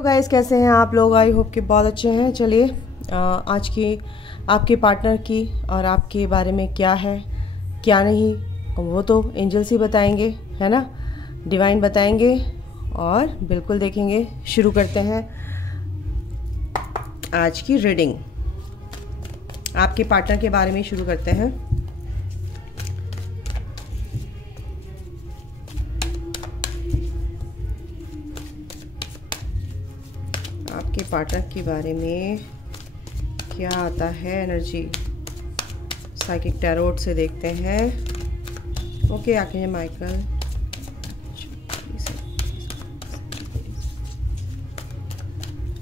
Hello guys, कैसे हैं आप लोग? आई होप कि बहुत अच्छे हैं। चलिए आज की आपके पार्टनर की और आपके बारे में क्या है क्या नहीं वो तो एंजल्स ही बताएंगे, है ना। डिवाइन बताएंगे और बिल्कुल देखेंगे। शुरू करते हैं आज की रीडिंग। आपके पार्टनर के बारे में शुरू करते हैं। आपके पार्टनर के बारे में क्या आता है एनर्जी, साइकिक टैरोट से देखते हैं। ओके, आके Michael.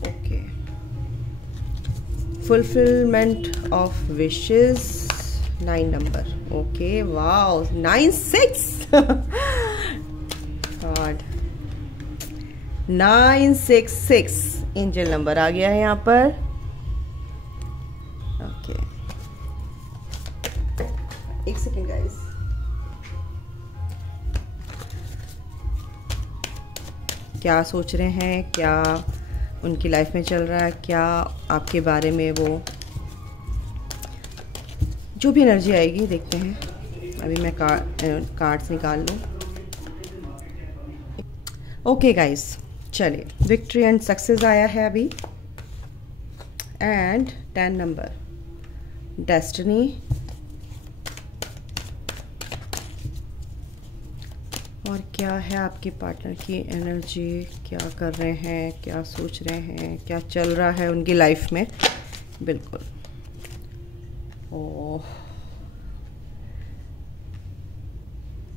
Okay, fulfilment of wishes 9 number. Okay, wow 9-6 god 966 angel number आ गया है यहाँ पर। ओके, एक सेकेंड गाइस। क्या सोच रहे हैं, क्या उनकी लाइफ में चल रहा है, क्या आपके बारे में वो जो भी एनर्जी आएगी देखते हैं। अभी मैं कार्ड्स निकाल लूँ। ओके गाइस, चलिए विक्ट्री एंड सक्सेस आया है अभी, एंड 10 नंबर डेस्टिनी। और क्या है आपके पार्टनर की एनर्जी, क्या कर रहे हैं, क्या सोच रहे हैं, क्या चल रहा है उनकी लाइफ में। बिल्कुल ओह,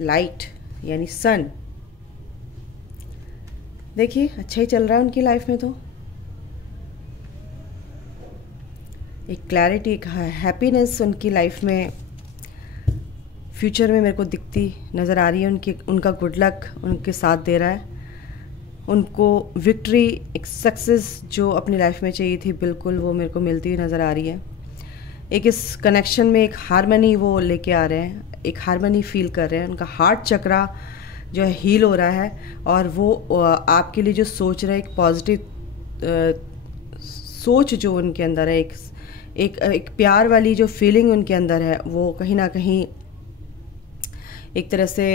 लाइट यानी सन। देखिए अच्छा ही चल रहा है उनकी लाइफ में। तो एक क्लैरिटी, एक हैप्पीनेस उनकी लाइफ में फ्यूचर में मेरे को दिखती नज़र आ रही है। उनका गुड लक उनके साथ दे रहा है। उनको विक्ट्री, एक सक्सेस जो अपनी लाइफ में चाहिए थी, बिल्कुल वो मेरे को मिलती हुई नज़र आ रही है। एक इस कनेक्शन में एक हारमनी वो लेके आ रहे हैं, एक हारमनी फील कर रहे हैं। उनका हार्ट चक्रा जो है हील हो रहा है, और वो आपके लिए जो सोच रहे हैं, एक पॉजिटिव सोच जो उनके अंदर है, एक प्यार वाली जो फीलिंग उनके अंदर है, वो कहीं ना कहीं एक तरह से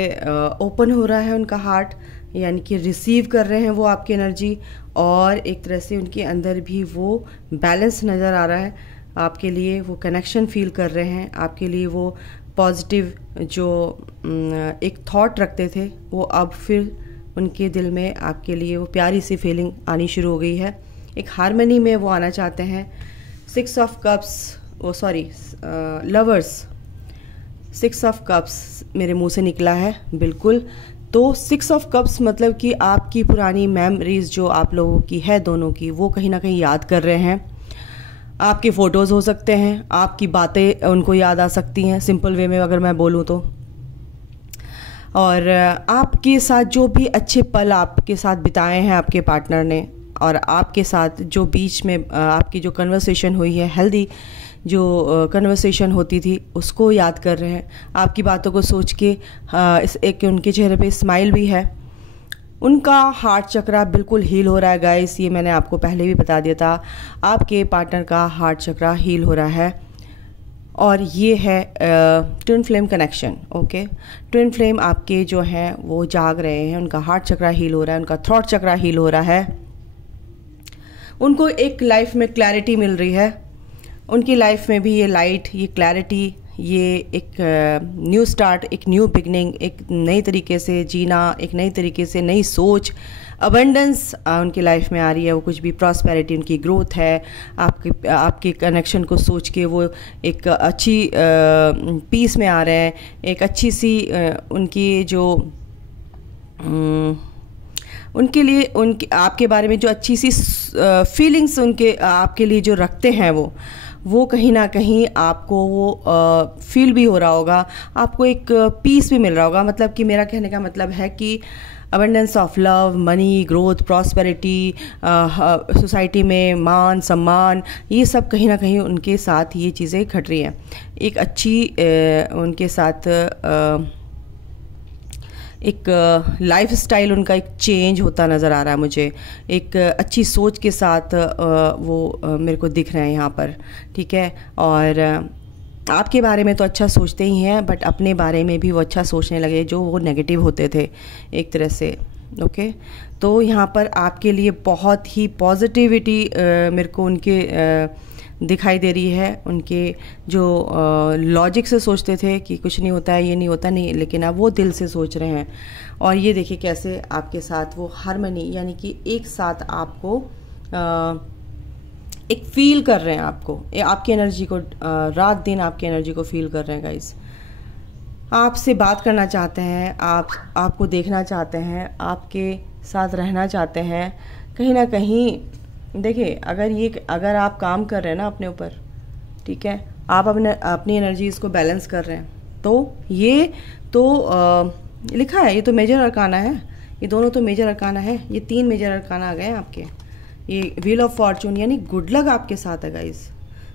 ओपन हो रहा है उनका हार्ट, यानी कि रिसीव कर रहे हैं वो आपकी एनर्जी। और एक तरह से उनके अंदर भी वो बैलेंस नज़र आ रहा है आपके लिए। वो कनेक्शन फील कर रहे हैं आपके लिए। वो पॉजिटिव जो एक थॉट रखते थे, वो अब फिर उनके दिल में आपके लिए वो प्यारी सी फीलिंग आनी शुरू हो गई है। एक हारमनी में वो आना चाहते हैं। 6 ऑफ कप्स, वो सॉरी लवर्स, 6 ऑफ कप्स मेरे मुंह से निकला है। बिल्कुल, तो 6 ऑफ कप्स मतलब कि आपकी पुरानी मेमोरीज जो आप लोगों की है, दोनों की, वो कहीं ना कहीं याद कर रहे हैं। आपके फ़ोटोज़ हो सकते हैं, आपकी बातें उनको याद आ सकती हैं, सिंपल वे में अगर मैं बोलूँ तो। और आपके साथ जो भी अच्छे पल आपके साथ बिताए हैं आपके पार्टनर ने, और आपके साथ जो बीच में आपकी जो कन्वर्सेशन हुई है, हेल्दी जो कन्वर्सेशन होती थी, उसको याद कर रहे हैं। आपकी बातों को सोच के एक उनके चेहरे पे स्माइल भी है। उनका हार्ट चक्रा बिल्कुल हील हो रहा है गाइस। ये मैंने आपको पहले भी बता दिया था, आपके पार्टनर का हार्ट चक्रा हील हो रहा है। और ये है twin flame connection. Okay, twin flame आपके जो हैं वो जाग रहे हैं, उनका हार्ट चक्रा हील हो रहा है, उनका थॉट चक्रा हील हो रहा है। उनको एक लाइफ में क्लैरिटी मिल रही है। उनकी लाइफ में भी ये लाइट, ये क्लैरिटी, ये एक न्यू स्टार्ट, एक न्यू बिगनिंग, एक नई तरीके से जीना, एक नई तरीके से नई सोच, अबंडेंस उनकी लाइफ में आ रही है। वो कुछ भी प्रॉस्पेरिटी, उनकी ग्रोथ है। आपके कनेक्शन को सोच के वो एक अच्छी पीस में आ रहे हैं। एक अच्छी सी उनकी जो उनके लिए उनके आपके बारे में जो अच्छी सी फीलिंग्स उनके आपके लिए जो रखते हैं, वो कहीं ना कहीं आपको वो फील भी हो रहा होगा, आपको एक पीस भी मिल रहा होगा। मतलब कि मेरा कहने का मतलब है कि abundance of love, money, growth, prosperity, society में मान सम्मान, ये सब कहीं ना कहीं उनके साथ ये चीज़ें घट रही हैं। एक अच्छी उनके साथ एक लाइफ स्टाइल उनका एक चेंज होता नज़र आ रहा है मुझे। एक अच्छी सोच के साथ वो मेरे को दिख रहे हैं यहाँ पर, ठीक है। और आपके बारे में तो अच्छा सोचते ही हैं, बट अपने बारे में भी वो अच्छा सोचने लगे, जो वो नेगेटिव होते थे एक तरह से। ओके, तो यहाँ पर आपके लिए बहुत ही पॉजिटिविटी मेरे को उनके दिखाई दे रही है। उनके जो लॉजिक से सोचते थे कि कुछ नहीं होता है, ये नहीं होता नहीं, लेकिन अब वो दिल से सोच रहे हैं। और ये देखिए कैसे आपके साथ वो हार्मनी, यानी कि एक साथ आपको एक फील कर रहे हैं, आपकी एनर्जी को, रात दिन आपकी एनर्जी को फील कर रहे हैं गाइस। आपसे बात करना चाहते हैं, आपको देखना चाहते हैं, आपके साथ रहना चाहते हैं। कहीं ना कहीं देखिए, अगर आप काम कर रहे हैं ना अपने ऊपर, ठीक है, आप अपनी एनर्जीज को बैलेंस कर रहे हैं, तो ये तो लिखा है, ये तो मेजर अरकाना है, ये दोनों तो मेजर अरकाना है, ये 3 मेजर अरकाना आ गए हैं आपके। ये व्हील ऑफ फॉर्चून यानी गुड लक आपके साथ है गाइस।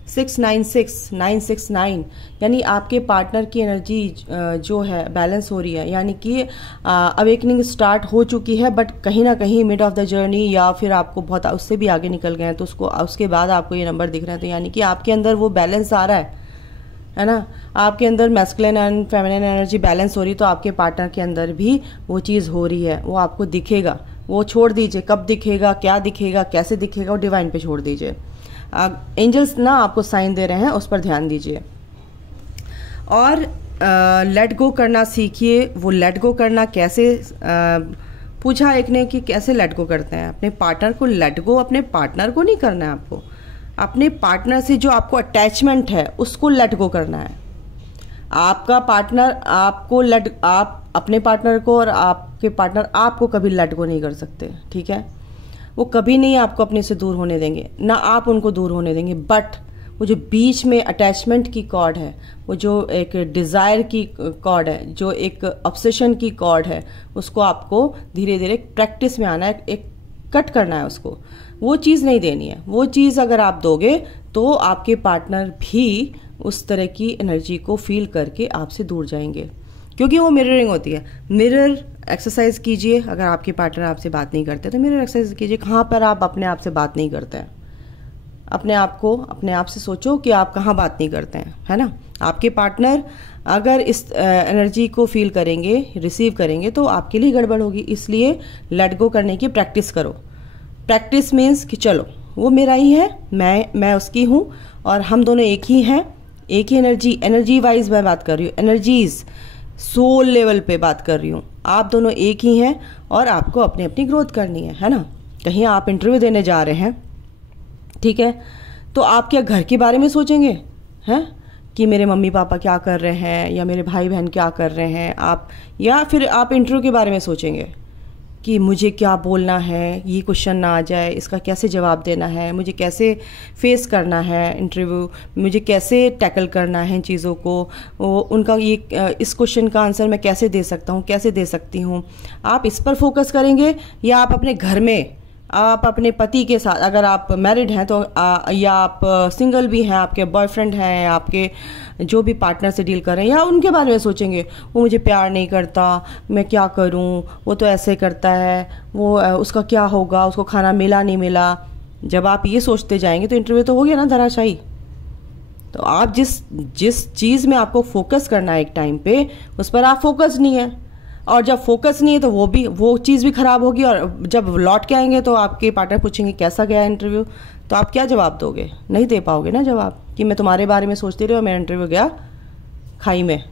696 यानी आपके पार्टनर की एनर्जी जो है बैलेंस हो रही है, यानी कि अवेकनिंग स्टार्ट हो चुकी है, बट कहीं ना कहीं मिड ऑफ द जर्नी या फिर आपको बहुत उससे भी आगे निकल गए हैं, तो उसके बाद आपको ये नंबर दिख रहे हैं। तो यानी कि आपके अंदर वो बैलेंस आ रहा है ना, आपके अंदर masculine and feminine energy balance हो रही, तो आपके पार्टनर के अंदर भी वो चीज़ हो रही है, वो आपको दिखेगा। वो छोड़ दीजिए कब दिखेगा, क्या दिखेगा, कैसे दिखेगा, वो डिवाइन पे छोड़ दीजिए। एंजल्स ना आपको साइन दे रहे हैं, उस पर ध्यान दीजिए। और लेट गो करना सीखिए। वो लेट गो करना कैसे, पूछा एक ने कि कैसे लेट गो करते हैं अपने पार्टनर को। लेट गो अपने पार्टनर को नहीं करना है आपको, अपने पार्टनर से जो आपको अटैचमेंट है उसको लेट गो करना है। आपका पार्टनर आपको आप अपने पार्टनर को, और आपके पार्टनर आपको कभी लेट गो नहीं कर सकते, ठीक है। वो कभी नहीं आपको अपने से दूर होने देंगे, ना आप उनको दूर होने देंगे, बट वो जो बीच में अटैचमेंट की कॉर्ड है, वो जो एक डिज़ायर की कॉर्ड है, जो एक ऑब्सेशन की कॉर्ड है, उसको आपको धीरे धीरे प्रैक्टिस में आना है, एक कट करना है उसको। वो चीज़ नहीं देनी है। वो चीज़ अगर आप दोगे तो आपके पार्टनर भी उस तरह की एनर्जी को फील करके आपसे दूर जाएंगे, क्योंकि वो मिररिंग होती है। मिरर एक्सरसाइज कीजिए। अगर आपके पार्टनर आपसे बात नहीं करते तो मिरर एक्सरसाइज कीजिए। कहाँ पर आप अपने आप से बात नहीं करते हैं, अपने आप से सोचो कि आप कहाँ बात नहीं करते हैं, है ना। आपके पार्टनर अगर इस एनर्जी को फील करेंगे, रिसीव करेंगे, तो आपके लिए गड़बड़ होगी। इसलिए लेट गो करने की प्रैक्टिस करो। प्रैक्टिस मीन्स कि चलो वो मेरा ही है, मैं उसकी हूँ, और हम दोनों एक ही हैं, एक ही एनर्जी वाइज मैं बात कर रही हूँ, एनर्जीज सोल लेवल पे बात कर रही हूँ। आप दोनों एक ही हैं और आपको अपनी अपनी ग्रोथ करनी है ना। कहीं आप इंटरव्यू देने जा रहे हैं, ठीक है, तो आप क्या घर के बारे में सोचेंगे हैं कि मेरे मम्मी पापा क्या कर रहे हैं या मेरे भाई बहन क्या कर रहे हैं आप, या फिर आप इंटरव्यू के बारे में सोचेंगे कि मुझे क्या बोलना है, ये क्वेश्चन ना आ जाए, इसका कैसे जवाब देना है, मुझे कैसे फेस करना है इंटरव्यू, मुझे कैसे टैकल करना है इन चीज़ों को, उनका ये इस क्वेश्चन का आंसर मैं कैसे दे सकता हूँ, कैसे दे सकती हूँ। आप इस पर फोकस करेंगे, या आप अपने घर में, आप अपने पति के साथ, अगर आप मैरिड हैं तो या आप सिंगल भी हैं, आपके बॉयफ्रेंड हैं, आपके जो भी पार्टनर से डील कर रहे हैं, या उनके बारे में सोचेंगे, वो मुझे प्यार नहीं करता, मैं क्या करूं, वो तो ऐसे करता है, वो उसका क्या होगा, उसको खाना मिला नहीं मिला। जब आप ये सोचते जाएंगे तो इंटरव्यू तो हो गया ना धराशायी। तो आप जिस चीज़ में आपको फोकस करना है एक टाइम पे, उस पर आप फोकस नहीं है, और जब फोकस नहीं है तो वो चीज़ भी खराब होगी। और जब लौट के आएंगे तो आपके पार्टनर पूछेंगे कैसा गया इंटरव्यू, तो आप क्या जवाब दोगे? नहीं दे पाओगे ना जवाब, कि मैं तुम्हारे बारे में सोचती रही और मेरा इंटरव्यू गया खाई में।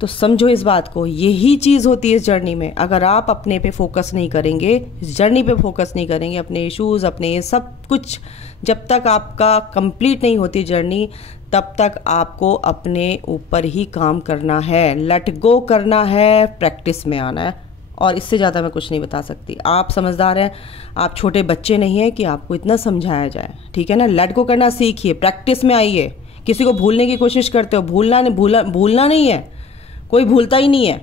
तो समझो इस बात को, यही चीज़ होती है इस जर्नी में। अगर आप अपने पे फोकस नहीं करेंगे, इस जर्नी पे फोकस नहीं करेंगे, अपने इश्यूज़, अपने सब कुछ, जब तक आपका कंप्लीट नहीं होती जर्नी, तब तक आपको अपने ऊपर ही काम करना है, लेट गो करना है, प्रैक्टिस में आना है। और इससे ज़्यादा मैं कुछ नहीं बता सकती। आप समझदार हैं, आप छोटे बच्चे नहीं हैं कि आपको इतना समझाया जाए, ठीक है ना। लेट गो करना सीखिए, प्रैक्टिस में आइए। किसी को भूलने की कोशिश करते हो, भूलना नहीं है, कोई भूलता ही नहीं है,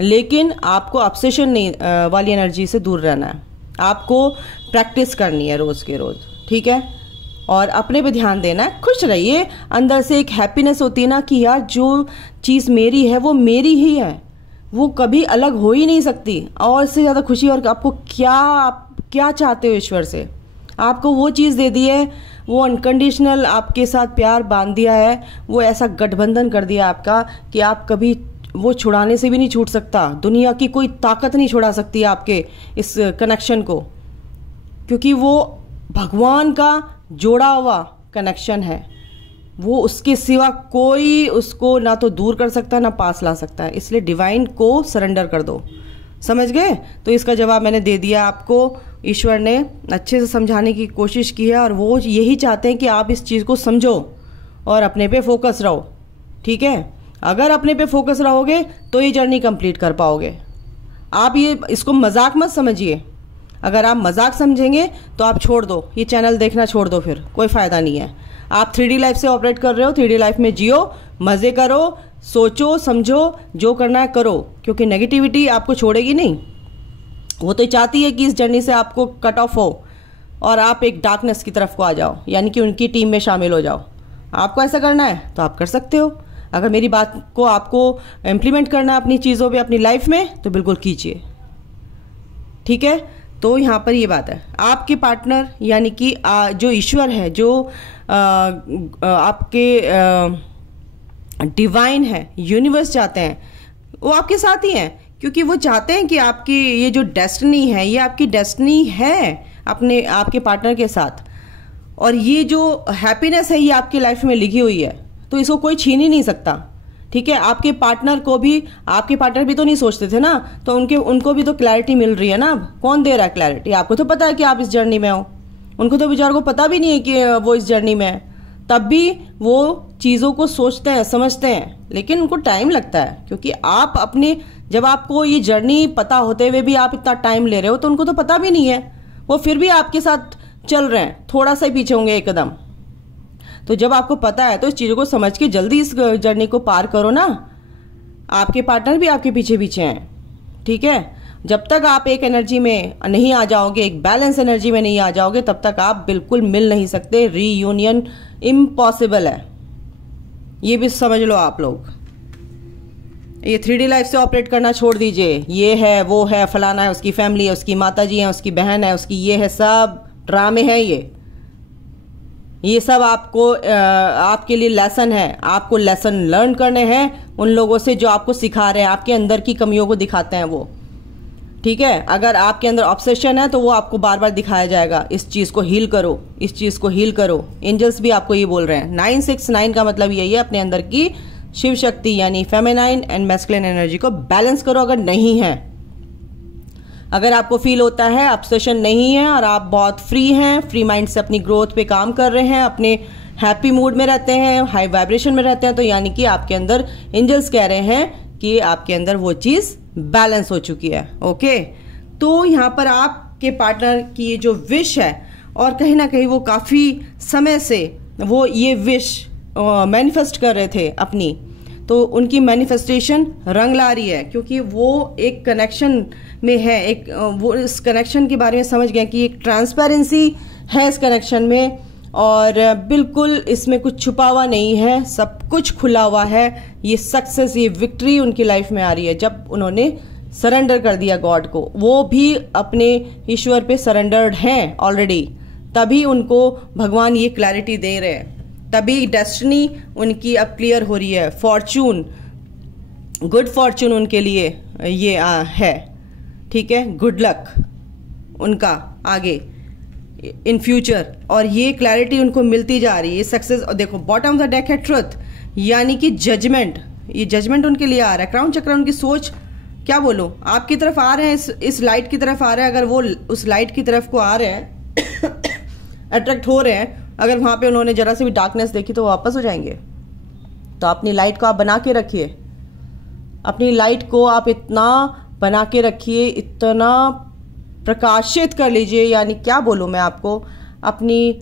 लेकिन आपको ऑब्सेशन नहीं वाली एनर्जी से दूर रहना है। आपको प्रैक्टिस करनी है रोज़ के रोज़, ठीक है, और अपने पे ध्यान देना है। खुश रहिए, अंदर से एक हैप्पीनेस होती है ना कि यार जो चीज़ मेरी है वो मेरी ही है, वो कभी अलग हो ही नहीं सकती। और इससे ज़्यादा खुशी और आपको क्या चाहते हो ईश्वर से, आपको वो चीज़ दे दी है, वो अनकंडीशनल आपके साथ प्यार बांध दिया है, वो ऐसा गठबंधन कर दिया आपका कि आप कभी वो छुड़ाने से भी नहीं छूट सकता। दुनिया की कोई ताकत नहीं छुड़ा सकती आपके इस कनेक्शन को, क्योंकि वो भगवान का जोड़ा हुआ कनेक्शन है। वो उसके सिवा कोई उसको ना तो दूर कर सकता ना पास ला सकता है। इसलिए डिवाइन को सरेंडर कर दो। समझ गए? तो इसका जवाब मैंने दे दिया आपको। ईश्वर ने अच्छे से समझाने की कोशिश की है और वो यही चाहते हैं कि आप इस चीज़ को समझो और अपने पे फोकस रहो। ठीक है? अगर अपने पे फोकस रहोगे तो ये जर्नी कंप्लीट कर पाओगे। आप इसको मजाक मत समझिए। अगर आप मजाक समझेंगे तो आप छोड़ दो, ये चैनल देखना छोड़ दो, फिर कोई फ़ायदा नहीं है। आप 3D लाइफ से ऑपरेट कर रहे हो, 3D लाइफ में जियो, मज़े करो, सोचो समझो, जो करना है करो, क्योंकि नेगेटिविटी आपको छोड़ेगी नहीं। वो तो चाहती है कि इस जर्नी से आपको कट ऑफ हो और आप एक डार्कनेस की तरफ को आ जाओ, यानी कि उनकी टीम में शामिल हो जाओ। आपको ऐसा करना है तो आप कर सकते हो। अगर मेरी बात को आपको इम्प्लीमेंट करना है अपनी चीज़ों पे, अपनी लाइफ में, तो बिल्कुल कीजिए। ठीक है? तो यहाँ पर ये बात है, आपके पार्टनर यानी कि जो ईश्वर है, जो आपके डिवाइन है, यूनिवर्स चाहते हैं, वो आपके साथ ही हैं, क्योंकि वो चाहते हैं कि आपकी ये जो डेस्टिनी है, ये आपकी डेस्टिनी है आपके पार्टनर के साथ। और ये जो हैप्पीनेस है ये आपकी लाइफ में लिखी हुई है, तो इसको कोई छीन ही नहीं सकता। ठीक है? आपके पार्टनर भी तो नहीं सोचते थे ना, तो उनको भी तो क्लैरिटी मिल रही है ना। अब कौन दे रहा है क्लैरिटी? आपको तो पता है कि आप इस जर्नी में हो, उनको तो बेचारों को पता भी नहीं है कि वो इस जर्नी में है। तब भी वो चीज़ों को सोचते हैं, समझते हैं, लेकिन उनको टाइम लगता है, क्योंकि जब आपको ये जर्नी पता होते हुए भी आप इतना टाइम ले रहे हो, तो उनको तो पता भी नहीं है। वो फिर भी आपके साथ चल रहे हैं, थोड़ा सा ही पीछे होंगे एक कदम। तो जब आपको पता है तो इस चीज़ों को समझ के जल्दी इस जर्नी को पार करो ना। आपके पार्टनर भी आपके पीछे पीछे हैं। ठीक है? जब तक आप एक एनर्जी में नहीं आ जाओगे, एक बैलेंस एनर्जी में नहीं आ जाओगे, तब तक आप बिल्कुल मिल नहीं सकते। रीयूनियन इम्पॉसिबल है, ये भी समझ लो आप लोग। ये 3D लाइफ से ऑपरेट करना छोड़ दीजिए। ये है, वो है, फलाना है, उसकी फैमिली है, उसकी माताजी है, उसकी बहन है, उसकी ये है, सब ड्रामे हैं ये सब आपके लिए लेसन है। आपको लेसन लर्न करने हैं उन लोगों से जो आपको सिखा रहे हैं, आपके अंदर की कमियों को दिखाते हैं वो। ठीक है? अगर आपके अंदर ऑब्सेशन है तो वो आपको बार बार दिखाया जाएगा, इस चीज़ को हील करो, इस चीज़ को हील करो। एंजल्स भी आपको ये बोल रहे हैं। 969 का मतलब यही है, अपने अंदर की शिव शक्ति यानी फेमिनाइन एंड मैस्कुलिन एनर्जी को बैलेंस करो। अगर नहीं है, अगर आपको फील होता है ऑब्सेशन नहीं है और आप बहुत फ्री हैं, फ्री माइंड से अपनी ग्रोथ पे काम कर रहे हैं, अपने हैप्पी मूड में रहते हैं, हाई वाइब्रेशन में रहते हैं, तो यानी कि आपके अंदर एंजल्स कह रहे हैं कि आपके अंदर वो चीज़ बैलेंस हो चुकी है। ओके? तो यहाँ पर आपके पार्टनर की ये जो विश है, और कहीं ना कहीं वो काफ़ी समय से वो ये विश मैनिफेस्ट कर रहे थे अपनी, तो उनकी मैनिफेस्टेशन रंग ला रही है, क्योंकि वो एक कनेक्शन में है। वो इस कनेक्शन के बारे में समझ गए कि एक ट्रांसपेरेंसी है इस कनेक्शन में, और बिल्कुल इसमें कुछ छुपा हुआ नहीं है, सब कुछ खुला हुआ है। ये सक्सेस, ये विक्ट्री उनकी लाइफ में आ रही है जब उन्होंने सरेंडर कर दिया गॉड को। वो भी अपने ईश्वर पे सरेंडर्ड हैं ऑलरेडी, तभी उनको भगवान ये क्लैरिटी दे रहे हैं, तभी डेस्टिनी उनकी अब क्लियर हो रही है। फॉर्चून, गुड फॉर्चून उनके लिए ये है। ठीक है? गुड लक उनका आगे इन फ्यूचर, और ये क्लैरिटी उनको मिलती जा रही है, ये सक्सेस। और देखो बॉटम ऑफ द डेक है ट्रुथ, यानी कि जजमेंट। ये जजमेंट उनके लिए आ रहा है। क्राउन चक्र उनकी सोच, क्या बोलो, आपकी तरफ आ रहे हैं, इस लाइट की तरफ आ रहे हैं। अगर वो उस लाइट की तरफ को आ रहे हैं अट्रैक्ट हो रहे हैं, अगर वहां पे उन्होंने जरा से भी डार्कनेस देखी तो वापस हो जाएंगे। तो अपनी लाइट को आप बना के रखिए, अपनी लाइट को आप इतना बना के रखिए, इतना प्रकाशित कर लीजिए, यानी क्या बोलूं मैं आपको, अपनी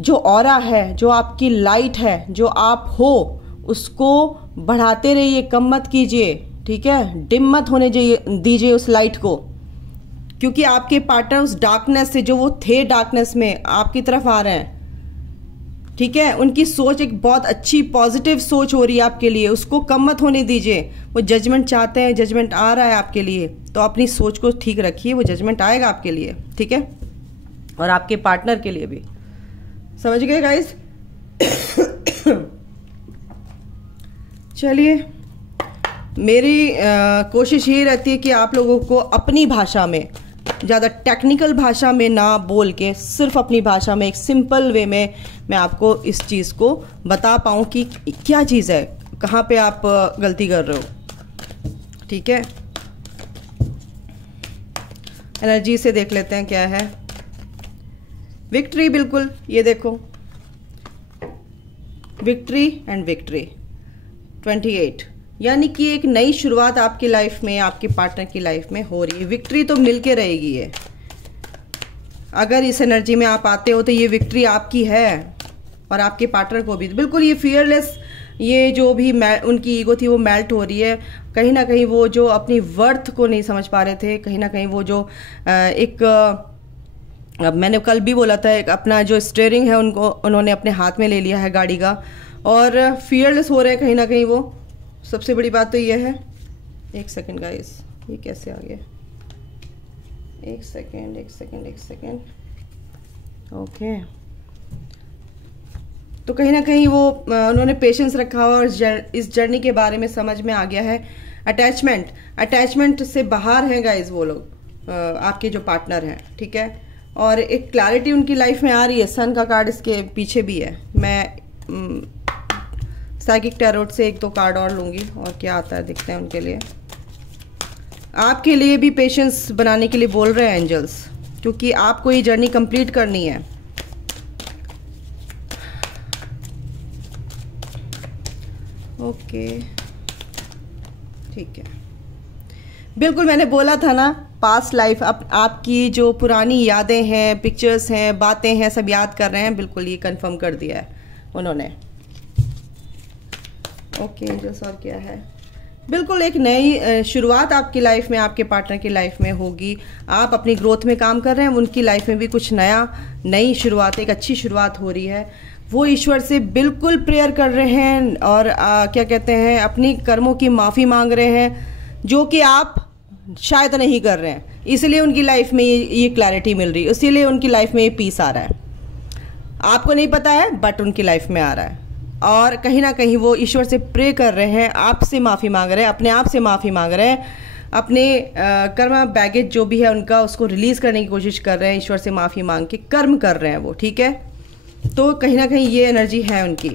जो ऑरा है, जो आपकी लाइट है, जो आप हो, उसको बढ़ाते रहिए, कम मत कीजिए। ठीक है? डिम मत होने दीजिए उस लाइट को, क्योंकि आपके पार्टनर उस डार्कनेस से, जो वो थे डार्कनेस में, आपकी तरफ आ रहे हैं। ठीक है, उनकी सोच एक बहुत अच्छी पॉजिटिव सोच हो रही है आपके लिए, उसको कम मत होने दीजिए। वो जजमेंट चाहते हैं, जजमेंट आ रहा है आपके लिए, तो अपनी सोच को ठीक रखिए, वो जजमेंट आएगा आपके लिए, ठीक है, और आपके पार्टनर के लिए भी। समझ गए गाइस? चलिए, मेरी कोशिश ये रहती है कि आप लोगों को अपनी भाषा में, ज़्यादा टेक्निकल भाषा में ना बोल के सिर्फ अपनी भाषा में एक सिंपल वे में मैं आपको इस चीज़ को बता पाऊँ कि क्या चीज़ है, कहाँ पे आप गलती कर रहे हो। ठीक है, एनर्जी से देख लेते हैं क्या है। विक्ट्री, बिल्कुल, ये देखो, विक्ट्री एंड विक्ट्री 28, यानी कि एक नई शुरुआत आपकी लाइफ में, आपके पार्टनर की लाइफ में हो रही है। विक्ट्री तो मिलके रहेगी ये। अगर इस एनर्जी में आप आते हो तो ये विक्ट्री आपकी है और आपके पार्टनर को भी। बिल्कुल ये फियरलेस, ये जो भी उनकी ईगो थी वो मेल्ट हो रही है। कहीं ना कहीं वो जो अपनी वर्थ को नहीं समझ पा रहे थे, कहीं ना कहीं वो जो अब मैंने कल भी बोला था, एक अपना जो स्टीयरिंग है उन्होंने अपने हाथ में ले लिया है गाड़ी का, और फियरलेस हो रहे हैं कहीं ना कहीं वो। सबसे बड़ी बात तो ये है, एक सेकंड गाइस, ये कैसे आ गया, एक सेकंड, ओके। तो कहीं ना कहीं वो उन्होंने पेशेंस रखा और इस जर्नी के बारे में समझ में आ गया है। अटैचमेंट से बाहर हैं गाइस वो लोग, आपके जो पार्टनर हैं, ठीक है, और एक क्लैरिटी उनकी लाइफ में आ रही है। सन का कार्ड इसके पीछे भी है। मैं साइकिक टैरोट से एक दो कार्ड और लूंगी और क्या आता है देखते हैं उनके लिए। आपके लिए भी पेशेंस बनाने के लिए बोल रहे हैं एंजल्स, क्योंकि आपको ये जर्नी कंप्लीट करनी है। ओके, ठीक है, बिल्कुल मैंने बोला था ना, पास्ट लाइफ, आपकी जो पुरानी यादें हैं, पिक्चर्स हैं, बातें हैं, सब याद कर रहे हैं। बिल्कुल ये कंफर्म कर दिया है उन्होंने। ओके एंजल्स, और क्या है? बिल्कुल एक नई शुरुआत आपकी लाइफ में, आपके पार्टनर की लाइफ में होगी। आप अपनी ग्रोथ में काम कर रहे हैं, उनकी लाइफ में भी कुछ नई शुरुआत, एक अच्छी शुरुआत हो रही है। वो ईश्वर से बिल्कुल प्रेयर कर रहे हैं और क्या कहते हैं, अपनी कर्मों की माफ़ी मांग रहे हैं, जो कि आप शायद नहीं कर रहे हैं। इसलिए उनकी लाइफ में ये क्लैरिटी मिल रही है, इसीलिए उनकी लाइफ में ये पीस आ रहा है। आपको नहीं पता है बट उनकी लाइफ में आ रहा है, और कहीं ना कहीं वो ईश्वर से प्रे कर रहे हैं, आपसे माफ़ी मांग रहे हैं, अपने आप से माफ़ी मांग रहे हैं, अपने कर्म बैगेज जो भी है उनका, उसको रिलीज़ करने की कोशिश कर रहे हैं। ईश्वर से माफ़ी मांग के कर्म कर रहे हैं वो, ठीक है। तो कहीं ना कहीं ये एनर्जी है उनकी।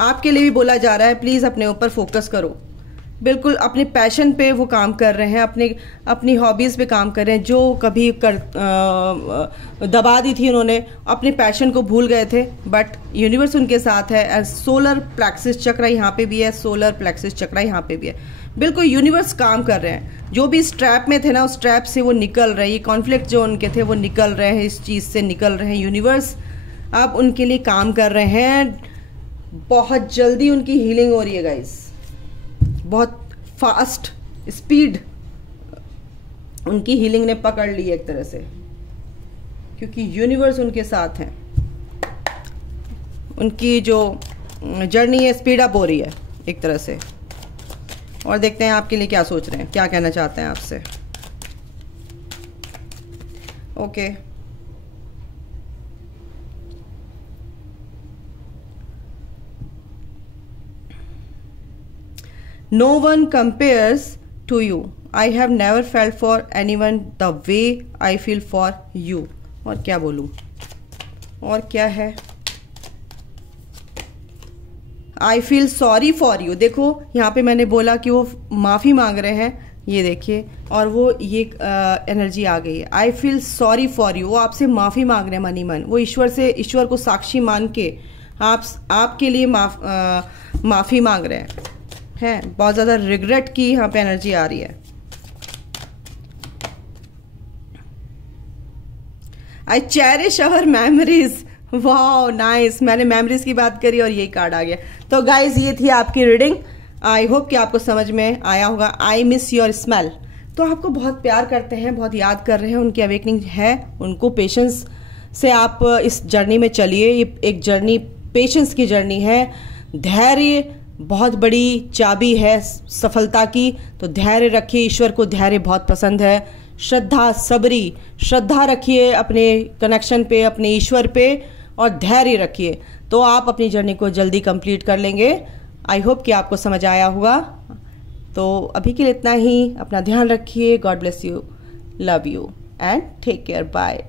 आपके लिए भी बोला जा रहा है, प्लीज़ अपने ऊपर फोकस करो। बिल्कुल अपने पैशन पे वो काम कर रहे हैं, अपनी हॉबीज़ पे काम कर रहे हैं, जो कभी दबा दी थी उन्होंने, अपने पैशन को भूल गए थे, बट यूनिवर्स उनके साथ है। सोलर प्लेक्सिस चक्र यहाँ पे भी है, सोलर प्लेक्सिस चक्र यहाँ पे भी है। बिल्कुल यूनिवर्स काम कर रहे हैं। जो भी स्ट्रैप में थे ना, उस स्ट्रैप से वो निकल रहे हैं। ये कॉन्फ्लिक्ट जो उनके थे वो निकल रहे हैं, इस चीज़ से निकल रहे हैं। यूनिवर्स अब उनके लिए काम कर रहे हैं। बहुत जल्दी उनकी हीलिंग हो रही है गाइस, बहुत फास्ट स्पीड उनकी हीलिंग ने पकड़ ली है एक तरह से, क्योंकि यूनिवर्स उनके साथ है। उनकी जो जर्नी है स्पीड अप हो रही है एक तरह से। और देखते हैं आपके लिए क्या सोच रहे हैं, क्या कहना चाहते हैं आपसे। Okay, No one compares to you. I have never felt for anyone the way I feel for you. और क्या बोलूँ, और क्या है? I feel sorry for you. देखो यहाँ पे मैंने बोला कि वो माफ़ी मांग रहे हैं, ये देखिए, और वो ये एनर्जी आ गई है। I feel sorry for you. वो आपसे माफ़ी मांग रहे हैं मनी मन। वो ईश्वर को साक्षी मान के आपके लिए माफ़ी मांग रहे हैं। बहुत ज़्यादा रिग्रेट की यहाँ पे एनर्जी आ रही है। I cherish our memories. वाह नाइस, मैंने मेमोरीज की बात करी और यही कार्ड आ गया। तो गाइज ये थी आपकी रीडिंग। आई होप कि आपको समझ में आया होगा। I miss your smell. तो आपको बहुत प्यार करते हैं, बहुत याद कर रहे हैं, उनकी अवेकनिंग है। उनको पेशेंस से आप इस जर्नी में चलिए। ये एक जर्नी पेशेंस की जर्नी है। धैर्य बहुत बड़ी चाबी है सफलता की, तो धैर्य रखिए। ईश्वर को धैर्य बहुत पसंद है। श्रद्धा, सबरी, श्रद्धा रखिए अपने कनेक्शन पे, अपने ईश्वर पे, और धैर्य रखिए, तो आप अपनी जर्नी को जल्दी कंप्लीट कर लेंगे। आई होप कि आपको समझ आया होगा। तो अभी के लिए इतना ही। अपना ध्यान रखिए। God bless you, love you and take care, bye.